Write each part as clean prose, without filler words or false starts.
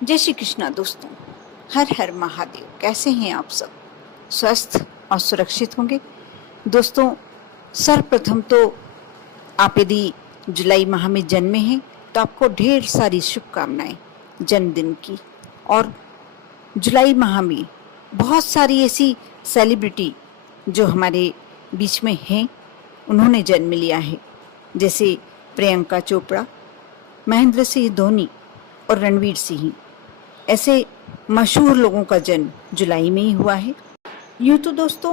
जय श्री कृष्णा दोस्तों। हर हर महादेव। कैसे हैं आप सब? स्वस्थ और सुरक्षित होंगे दोस्तों। सर्वप्रथम तो आप यदि जुलाई माह में जन्मे हैं तो आपको ढेर सारी शुभकामनाएं जन्मदिन की। और जुलाई माह में बहुत सारी ऐसी सेलिब्रिटी जो हमारे बीच में हैं, उन्होंने जन्म लिया है, जैसे प्रियंका चोपड़ा, महेंद्र सिंह धोनी और रणवीर सिंह। ऐसे मशहूर लोगों का जन्म जुलाई में ही हुआ है। यूँ तो दोस्तों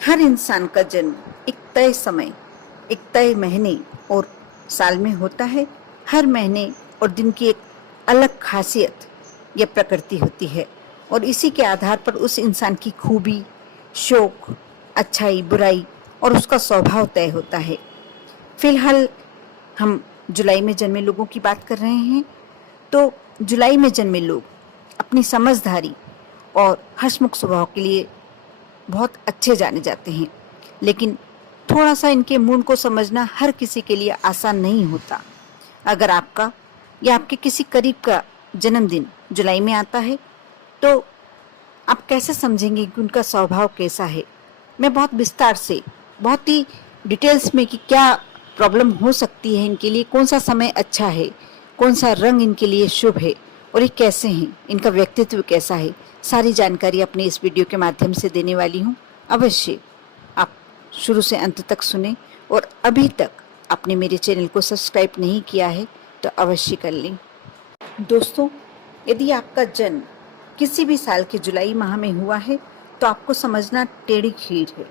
हर इंसान का जन्म एक तय समय, एक तय महीने और साल में होता है। हर महीने और दिन की एक अलग खासियत या प्रकृति होती है और इसी के आधार पर उस इंसान की खूबी, शौक, अच्छाई, बुराई और उसका स्वभाव तय होता है। फिलहाल हम जुलाई में जन्मे लोगों की बात कर रहे हैं। तो जुलाई में जन्मे लोग अपनी समझदारी और हंसमुख स्वभाव के लिए बहुत अच्छे जाने जाते हैं, लेकिन थोड़ा सा इनके मूड को समझना हर किसी के लिए आसान नहीं होता। अगर आपका या आपके किसी करीब का जन्मदिन जुलाई में आता है तो आप कैसे समझेंगे कि उनका स्वभाव कैसा है। मैं बहुत विस्तार से, बहुत ही डिटेल्स में कि क्या प्रॉब्लम हो सकती है इनके लिए, कौन सा समय अच्छा है, कौन सा रंग इनके लिए शुभ है और ये कैसे हैं, इनका व्यक्तित्व कैसा है, सारी जानकारी अपने इस वीडियो के माध्यम से देने वाली हूँ। अवश्य आप शुरू से अंत तक सुने और अभी तक आपने मेरे चैनल को सब्सक्राइब नहीं किया है तो अवश्य कर लें। दोस्तों, यदि आपका जन्म किसी भी साल के जुलाई माह में हुआ है तो आपको समझना टेढ़ी खीर है।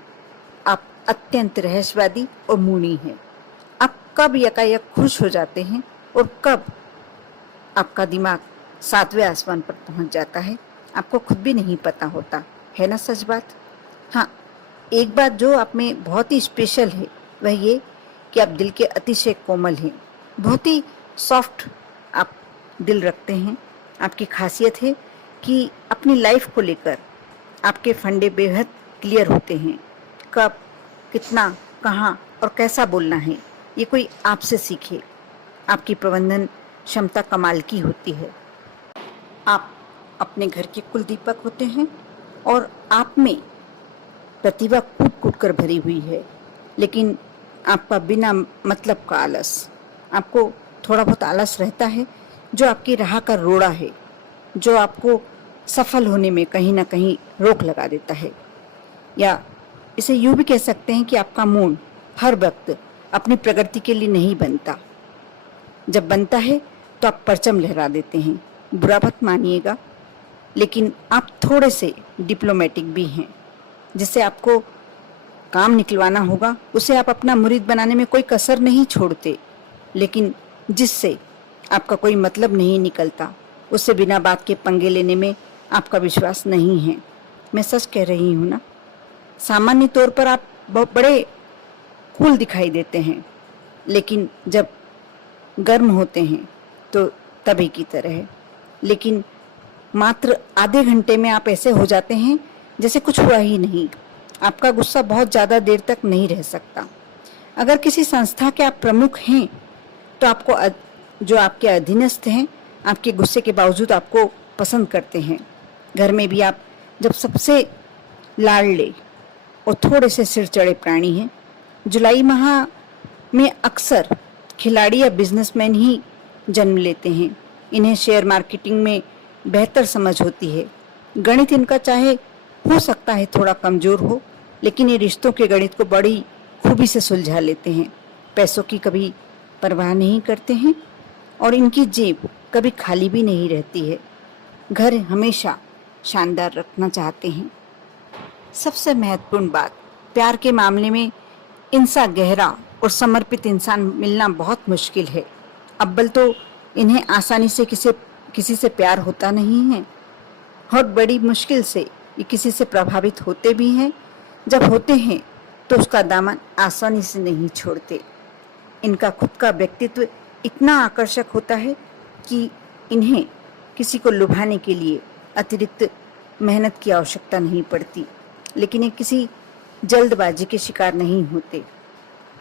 आप अत्यंत रहस्यवादी और मूनी हैं। आप कब यकायक खुश हो जाते हैं और कब आपका दिमाग 7वें आसमान पर पहुंच जाता है, आपको खुद भी नहीं पता होता है ना। सच बात। हाँ, एक बात जो आप में बहुत ही स्पेशल है वह ये कि आप दिल के अतिशय कोमल हैं, बहुत ही सॉफ्ट आप दिल रखते हैं। आपकी खासियत है कि अपनी लाइफ को लेकर आपके फंडे बेहद क्लियर होते हैं। कब, कितना, कहाँ और कैसा बोलना है ये कोई आपसे सीखे। आपकी प्रबंधन क्षमता कमाल की होती है। आप अपने घर के कुल दीपक होते हैं और आप में प्रतिभा कूट कूट कर भरी हुई है, लेकिन आपका बिना मतलब का आलस, आपको थोड़ा बहुत आलस रहता है जो आपकी राह का रोड़ा है, जो आपको सफल होने में कहीं ना कहीं रोक लगा देता है। या इसे यूँ भी कह सकते हैं कि आपका मूड हर वक्त अपनी प्रगति के लिए नहीं बनता। जब बनता है तो आप परचम लहरा देते हैं। बुरा मत मानिएगा, लेकिन आप थोड़े से डिप्लोमेटिक भी हैं। जिससे आपको काम निकलवाना होगा उसे आप अपना मुरीद बनाने में कोई कसर नहीं छोड़ते, लेकिन जिससे आपका कोई मतलब नहीं निकलता उससे बिना बात के पंगे लेने में आपका विश्वास नहीं है। मैं सच कह रही हूँ ना। सामान्य तौर पर आप बहुत बड़े कूल दिखाई देते हैं, लेकिन जब गर्म होते हैं तो तभी की तरह है। लेकिन मात्र आधे घंटे में आप ऐसे हो जाते हैं जैसे कुछ हुआ ही नहीं। आपका गुस्सा बहुत ज़्यादा देर तक नहीं रह सकता। अगर किसी संस्था के आप प्रमुख हैं तो आपको जो आपके अधीनस्थ हैं आपके गुस्से के बावजूद आपको पसंद करते हैं। घर में भी आप जब सबसे लाडले और थोड़े से सिर चढ़े प्राणी हैं। जुलाई माह में अक्सर खिलाड़ी या बिजनेसमैन ही जन्म लेते हैं। इन्हें शेयर मार्केटिंग में बेहतर समझ होती है। गणित इनका चाहे हो सकता है थोड़ा कमज़ोर हो, लेकिन ये रिश्तों के गणित को बड़ी खूबी से सुलझा लेते हैं। पैसों की कभी परवाह नहीं करते हैं और इनकी जेब कभी खाली भी नहीं रहती है। घर हमेशा शानदार रखना चाहते हैं। सबसे महत्वपूर्ण बात, प्यार के मामले में इनसा गहरा और समर्पित इंसान मिलना बहुत मुश्किल है। अव्वल तो इन्हें आसानी से किसी से प्यार होता नहीं है। बहुत बड़ी मुश्किल से ये किसी से प्रभावित होते भी हैं। जब होते हैं तो उसका दामन आसानी से नहीं छोड़ते। इनका खुद का व्यक्तित्व इतना आकर्षक होता है कि इन्हें किसी को लुभाने के लिए अतिरिक्त मेहनत की आवश्यकता नहीं पड़ती, लेकिन ये किसी जल्दबाजी के शिकार नहीं होते।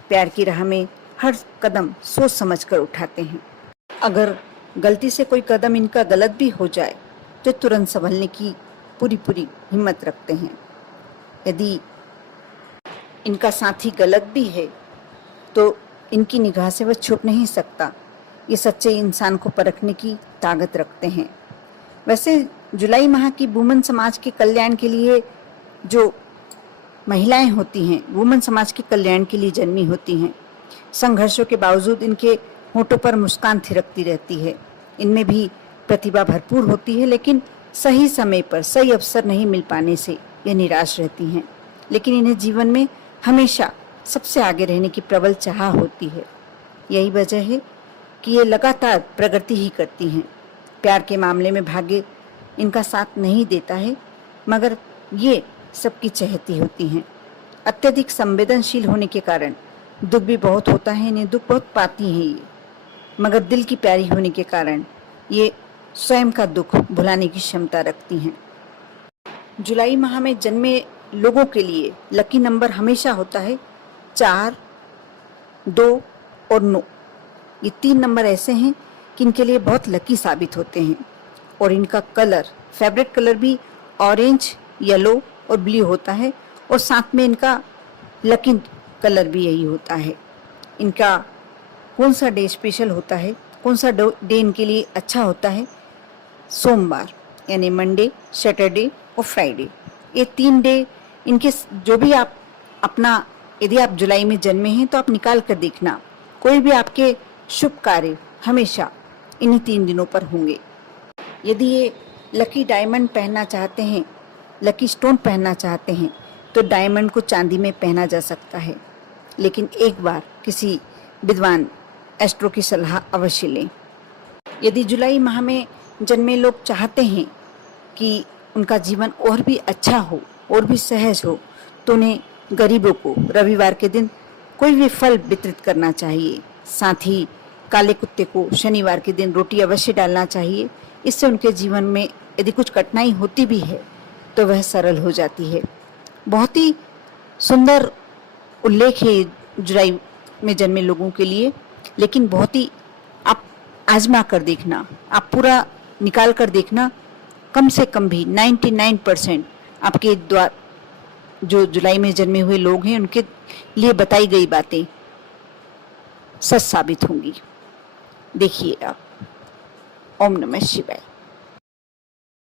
प्यार की राह में हर कदम सोच समझ कर उठाते हैं। अगर गलती से कोई कदम इनका गलत भी हो जाए तो तुरंत संभलने की पूरी हिम्मत रखते हैं। यदि इनका साथी गलत भी है तो इनकी निगाह से वह छुप नहीं सकता। ये सच्चे इंसान को परखने की ताकत रखते हैं। वैसे जुलाई माह की वुमन समाज के कल्याण के लिए जो महिलाएं होती हैं, वुमन समाज के कल्याण के लिए जन्मी होती हैं। संघर्षों के बावजूद इनके होठों पर मुस्कान थिरकती रहती है। इनमें भी प्रतिभा भरपूर होती है, लेकिन सही समय पर सही अवसर नहीं मिल पाने से ये निराश रहती हैं। लेकिन इन्हें जीवन में हमेशा सबसे आगे रहने की प्रबल चाह होती है। यही वजह है कि ये लगातार प्रगति ही करती हैं। प्यार के मामले में भाग्य इनका साथ नहीं देता है, मगर ये सबकी चहेती होती हैं। अत्यधिक संवेदनशील होने के कारण दुख भी बहुत होता है, इन्हें दुख बहुत पाती हैं ये, मगर दिल की प्यारी होने के कारण ये स्वयं का दुख भुलाने की क्षमता रखती हैं। जुलाई माह में जन्मे लोगों के लिए लकी नंबर हमेशा होता है 4, 2 और 9। ये 3 नंबर ऐसे हैं कि इनके लिए बहुत लकी साबित होते हैं। और इनका कलर, फेवरेट कलर भी ऑरेंज, येलो और ब्लू होता है, और साथ में इनका लकी कलर भी यही होता है। इनका कौन सा डे स्पेशल होता है, कौन सा डे इनके लिए अच्छा होता है? सोमवार यानी मंडे, सैटरडे और फ्राइडे। ये 3 डे इनके जो भी आप अपना, यदि आप जुलाई में जन्मे हैं तो आप निकाल कर देखना, कोई भी आपके शुभ कार्य हमेशा इन्हीं 3 दिनों पर होंगे। यदि ये लकी डायमंड पहनना चाहते हैं, लकी स्टोन पहनना चाहते हैं, तो डायमंड को चांदी में पहना जा सकता है, लेकिन एक बार किसी विद्वान एस्ट्रो की सलाह अवश्य लें। यदि जुलाई माह में जन्मे लोग चाहते हैं कि उनका जीवन और भी अच्छा हो और भी सहज हो, तो उन्हें गरीबों को रविवार के दिन कोई भी फल वितरित करना चाहिए। साथ ही काले कुत्ते को शनिवार के दिन रोटी अवश्य डालना चाहिए। इससे उनके जीवन में यदि कुछ कठिनाई होती भी है तो वह सरल हो जाती है। बहुत ही सुंदर उल्लेख है जुलाई में जन्मे लोगों के लिए, लेकिन बहुत ही आप आजमा कर देखना, आप पूरा निकाल कर देखना, कम से कम भी 99% आपके द्वार जो जुलाई में जन्मे हुए लोग हैं उनके लिए बताई गई बातें सच साबित होंगी। देखिए आप। ओम नमः शिवाय।